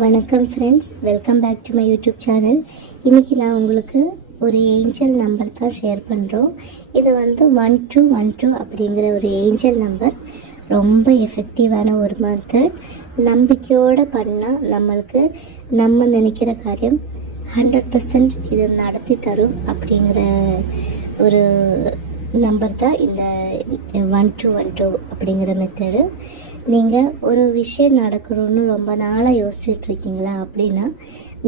வணக்கம் friends, welcome back to my YouTube channel. இன்றைக்கி நான் உங்களுக்கு ஒரு ஏஞ்சல் நம்பர் தான் ஷேர் பண்ணுறோம். இது 1212 அப்படிங்கிற ஒரு ஏஞ்சல் நம்பர். ரொம்ப எஃபெக்டிவான ஒரு மெத்தட். நம்பிக்கையோடு பண்ணால் நம்மளுக்கு நம்ம நினைக்கிற காரியம் 100% இது நடத்தி தரும் அப்படிங்கிற ஒரு நம்பர் தான் இந்த 1212 அப்படிங்கிற மெத்தடு. நீங்கள் ஒரு விஷயம் நடக்கணும்னு ரொம்ப நாளாக யோசிச்சுட்ருக்கீங்களா அப்படின்னா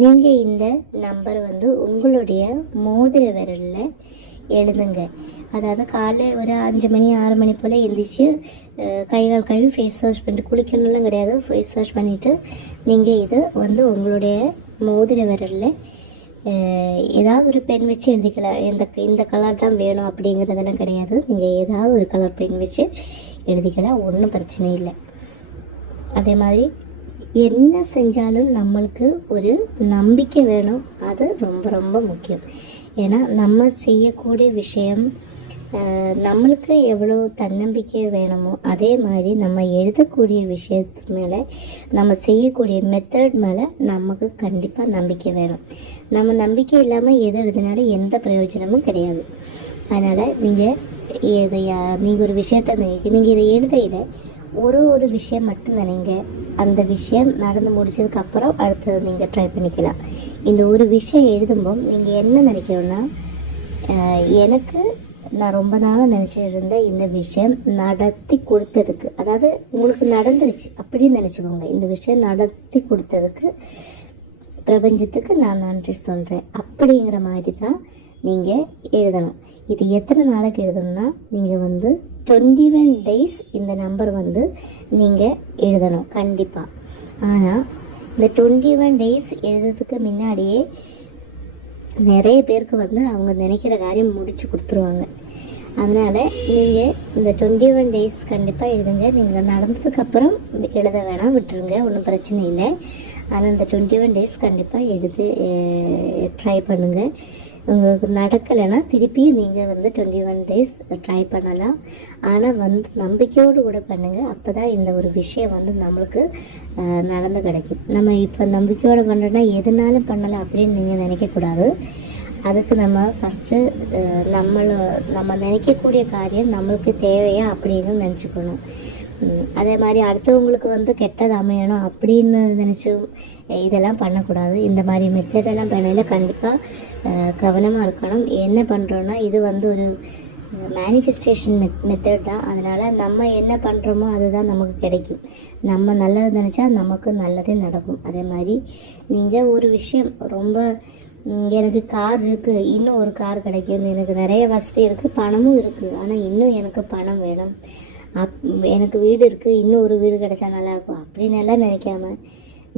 நீங்கள் இந்த நம்பர் உங்களுடைய மோதிர விரலில் எழுதுங்க. அதாவது காலை ஒரு 5 மணி 6 மணி போல் எழுந்திரிச்சு கைகால் கழுவி ஃபேஸ் வாஷ் பண்ணிட்டு, குளிக்கணும்லாம் கிடையாது, ஃபேஸ் வாஷ் பண்ணிவிட்டு நீங்கள் இது உங்களுடைய மோதிர விரலில் ஏதாவது ஒரு பென் வச்சு எழுதிக்கலாம். இந்த கலர் தான் வேணும் அப்படிங்கிறதெல்லாம் கிடையாது. நீங்கள் ஏதாவது ஒரு கலர் பென் வச்சு எழுதிக்கலாம், ஒன்றும் பிரச்சனை இல்லை. அதே மாதிரி என்ன செஞ்சாலும் நம்மளுக்கு ஒரு நம்பிக்கை வேணும். அது ரொம்ப ரொம்ப முக்கியம். ஏன்னா நம்ம செய்யக்கூடிய விஷயம் நம்மளுக்கு எவ்வளோ தன்னம்பிக்கை வேணுமோ அதே மாதிரி நம்ம எழுதக்கூடிய விஷயத்து மேலே, நம்ம செய்யக்கூடிய மெத்தட் மேலே நமக்கு கண்டிப்பாக நம்பிக்கை வேணும். நம்ம நம்பிக்கை இல்லாமல் எது எழுதினாலும் எந்த பிரயோஜனமும் கிடையாது. அதனால் நீங்கள் ஒரு விஷயத்தை நீங்கள் இதை எழுதையில் ஒரு விஷயம் மட்டும் நினைங்க. அந்த விஷயம் நடந்து முடிச்சதுக்கப்புறம் அடுத்தது நீங்கள் ட்ரை பண்ணிக்கலாம். இந்த ஒரு விஷயம் எழுதும்போது நீங்கள் என்ன நினைக்கணும்னா, எனக்கு நான் ரொம்ப நாளாக நினச்சிட்டு இருந்தேன் இந்த விஷயம் நடத்தி கொடுத்ததுக்கு, அதாவது உங்களுக்கு நடந்துருச்சு அப்படின்னு நினச்சிக்கோங்க. இந்த விஷயம் நடத்தி கொடுத்ததுக்கு பிரபஞ்சத்துக்கு நான் நன்றி சொல்கிறேன் அப்படிங்கிற மாதிரி தான் நீங்கள் எழுதணும். இது எத்தனை நாளைக்கு எழுதணும்னா, நீங்கள் 21 days இந்த நம்பர் நீங்கள் எழுதணும் கண்டிப்பாக. ஆனால் இந்த 21 days எழுதுறதுக்கு முன்னாடியே நிறைய பேருக்கு அவங்க நினைக்கிற காரியம் முடித்து கொடுத்துருவாங்க. அதனால் நீங்கள் இந்த 21 days கண்டிப்பாக எழுதுங்க. நீங்கள் நடந்ததுக்கப்புறம் எழுத வேணாம், விட்டுருங்க, ஒன்றும் பிரச்சனை இல்லை. ஆனால் இந்த 21 days கண்டிப்பாக எழுதி ட்ரை பண்ணுங்கள். உங்களுக்கு நடக்கலைன்னா திருப்பியும் நீங்கள் 21 days ட்ரை பண்ணலாம். ஆனால் நம்பிக்கையோடு கூட பண்ணுங்கள். அப்போ தான் இந்த ஒரு விஷயம் நம்மளுக்கு நடந்து கிடைக்கும். நம்ம இப்போ நம்பிக்கையோடு பண்ணுறோன்னா எதுனாலும் பண்ணலாம் அப்படின்னு நீங்கள் நினைக்கக்கூடாது. அதுக்கு நம்ம ஃபஸ்ட்டு நம்ம நினைக்கக்கூடிய காரியம் நம்மளுக்கு தேவையா அப்படின்னு நினச்சிக்கணும். அதே மாதிரி அடுத்தவங்களுக்கு கெட்டது அமையணும் அப்படின்னு நினச்சி இதெல்லாம் பண்ணக்கூடாது. இந்த மாதிரி மெத்தடெல்லாம் பண்ணையில் கண்டிப்பாக கவனமாக இருக்கணும். என்ன பண்ணுறோன்னா, இது ஒரு மேனிஃபெஸ்டேஷன் மெத்தட் தான். அதனால் நம்ம என்ன பண்ணுறோமோ அதுதான் நமக்கு கிடைக்கும். நம்ம நல்லது நினச்சா நமக்கு நல்லதே நடக்கும். அதே மாதிரி நீங்கள் ஒரு விஷயம் ரொம்ப எனக்கு கார் இருக்குது, இன்னும் ஒரு கார் கிடைக்கும், எனக்கு நிறைய வசதி இருக்குது, பணமும் இருக்குது, ஆனால் இன்னும் எனக்கு பணம் வேணும், எனக்கு வீடு இருக்குது, இன்னும் ஒரு வீடு கிடைச்சா நல்லாயிருக்கும் அப்படின்னு எல்லாம் நினைக்காம,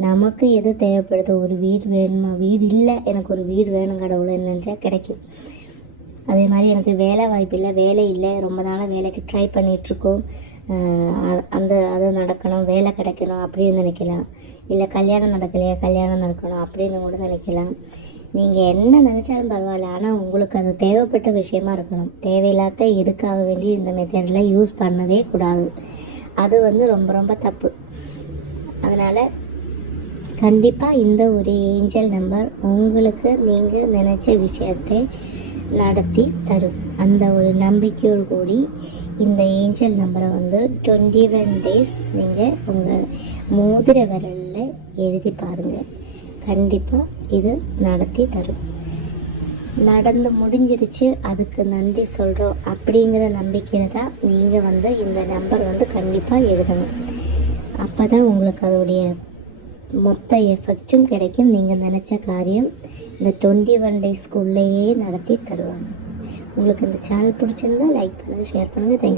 நமக்கு எது தேவைப்படுது, ஒரு வீடு வேணுமா, வீடு இல்லை எனக்கு ஒரு வீடு வேணும் கடவுள்னு நினச்சா கிடைக்கும். அதே மாதிரி எனக்கு வேலை வாய்ப்பு இல்லை, வேலை இல்லை, ரொம்ப நாளாக வேலைக்கு ட்ரை பண்ணிகிட்ருக்கோம், அது நடக்கணும், வேலை கிடைக்கணும் அப்படின்னு நினைக்கலாம். இல்லை கல்யாணம் நடக்கலையா, கல்யாணம் நடக்கணும் அப்படின்னு கூட நினைக்கலாம். நீங்கள் என்ன நினச்சாலும் பரவாயில்ல, ஆனால் உங்களுக்கு அது தேவைப்பட்ட விஷயமா இருக்கணும். தேவையில்லாத எதுக்காக வேண்டி இந்த மெத்தடில் யூஸ் பண்ணவே கூடாது. அது ரொம்ப ரொம்ப தப்பு. அதனால் கண்டிப்பாக இந்த ஒரு ஏஞ்சல் நம்பர் உங்களுக்கு நீங்கள் நினச்ச விஷயத்தை நடத்தி தரும். அந்த ஒரு நம்பிக்கையோடு கூடி இந்த ஏஞ்சல் நம்பரை 21 days நீங்கள் உங்கள் மோதிர விரலில் எழுதி பாருங்கள். கண்டிப்பாக இது நடத்தி தரும். நடந்து முடிஞ்சிருச்சு, அதுக்கு நன்றி சொல்கிறோம் அப்படிங்கிற நம்பிக்கையில் தான் நீங்கள் இந்த நம்பர் கண்டிப்பாக எழுதணும். அப்போ தான் உங்களுக்கு அதோடைய மொத்த எஃபெக்டும் கிடைக்கும். நீங்கள் நினச்ச காரியம் இந்த 21 daysக்குள்ளேயே நடத்தி தருவாங்க. உங்களுக்கு இந்த சேனல் பிடிச்சிருந்தா லைக் பண்ணுங்கள், ஷேர் பண்ணுங்கள். தேங்க்யூ.